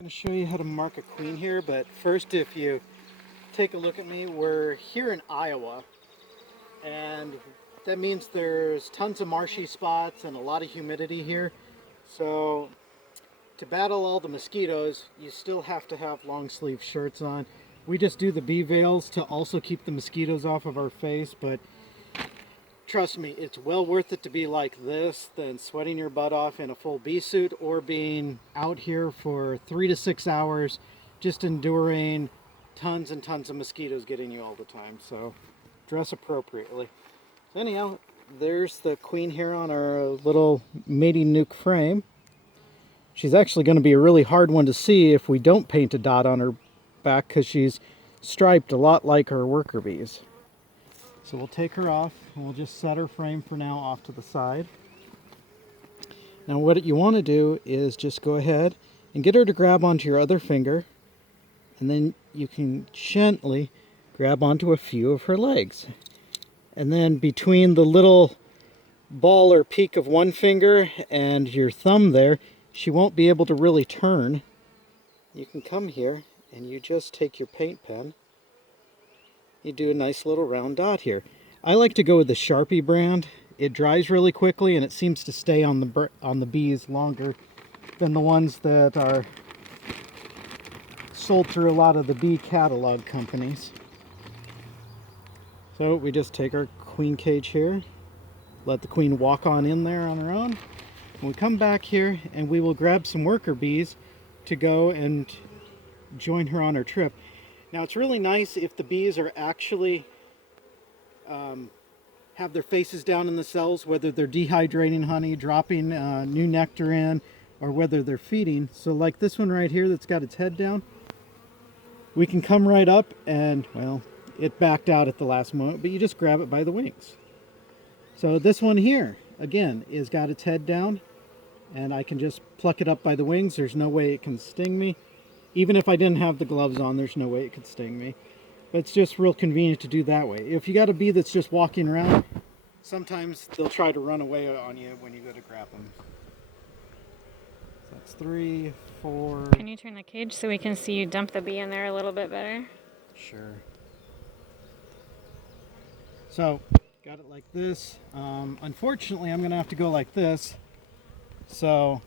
I'm going to show you how to mark a queen here, but first, if you take a look at me, we're here in Iowa, and that means there's tons of marshy spots and a lot of humidity here. So to battle all the mosquitoes, you still have to have long sleeve shirts on. We just do the bee veils to also keep the mosquitoes off of our face, but trust me, it's well worth it to be like this than sweating your butt off in a full bee suit or being out here for 3 to 6 hours just enduring tons and tons of mosquitoes getting you all the time. So dress appropriately. Anyhow, there's the queen here on our little mating nuke frame. She's actually going to be a really hard one to see if we don't paint a dot on her back because she's striped a lot like our worker bees. So we'll take her off and we'll just set her frame for now off to the side. Now what you want to do is just go ahead and get her to grab onto your other finger, and then you can gently grab onto a few of her legs. And then between the little ball or peak of one finger and your thumb there, she won't be able to really turn. You can come here and you just take your paint pen. You do a nice little round dot here. I like to go with the Sharpie brand. It dries really quickly and it seems to stay on the bees longer than the ones that are sold through a lot of the bee catalog companies. So we just take our queen cage here, let the queen walk on in there on her own. And we come back here and we will grab some worker bees to go and join her on her trip. Now it's really nice if the bees are actually have their faces down in the cells, whether they're dehydrating honey, dropping new nectar in, or whether they're feeding. So like this one right here that's got its head down, we can come right up and, well, it backed out at the last moment, but you just grab it by the wings. So this one here, again, is got its head down, and I can just pluck it up by the wings. There's no way it can sting me. Even if I didn't have the gloves on, there's no way it could sting me. But it's just real convenient to do that way. If you got a bee that's just walking around, sometimes they'll try to run away on you when you go to grab them. So that's 3, 4... Can you turn the cage so we can see you dump the bee in there a little bit better? Sure. So, got it like this. Unfortunately, I'm going to have to go like this. So,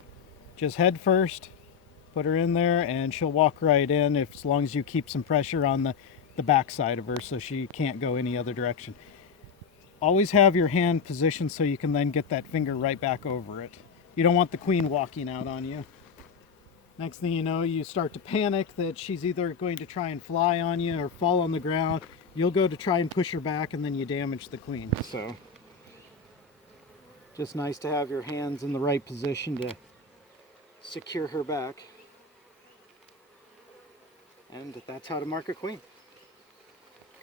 just head first. Put her in there and she'll walk right in as long as you keep some pressure on the back side of her so she can't go any other direction. Always have your hand positioned so you can then get that finger right back over it. You don't want the queen walking out on you. Next thing you know, you start to panic that she's either going to try and fly on you or fall on the ground. You'll go to try and push her back and then you damage the queen. So just nice to have your hands in the right position to secure her back. And that's how to mark a queen.